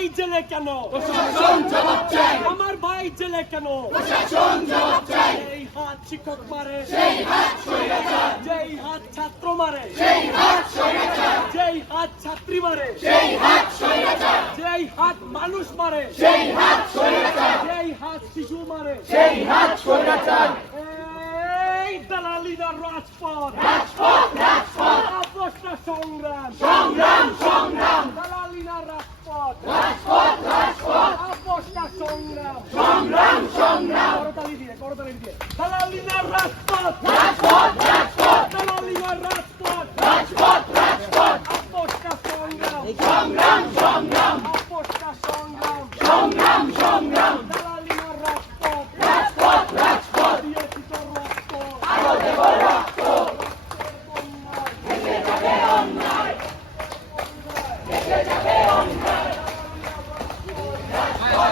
ভাই জেলে কেন? প্রশাসন জবাব চাই। আমার ভাই জেলে কেন? প্রশাসন জবাব চাই। এই হাত শিক্ষক মারে, সেই হাত স্বৈরাচার। যেই হাত ছাত্র মারে, সেই হাত স্বৈরাচার। যেই হাত ছাত্রী মারে, সেই হাত স্বৈরাচার। যেই হাত মানুষ মারে, সেই হাত স্বৈরাচার। যেই হাত শিশু মারে, সেই হাত স্বৈরাচার। এই দালালিনার রাজপথ, রাজপথ রাজপথ আপোষটা সংগ্রাম, সংগ্রাম সংগ্রাম। দালালিনার রাজপথ, রাজপথ রাজপথ আপোষটা সংগ্রাম, সংগ্রাম সংগ্রাম। করতালি দিয়ে দালালিনার রাজপথ, রাজপথ রাজপথ দালালিনার রাজপথ।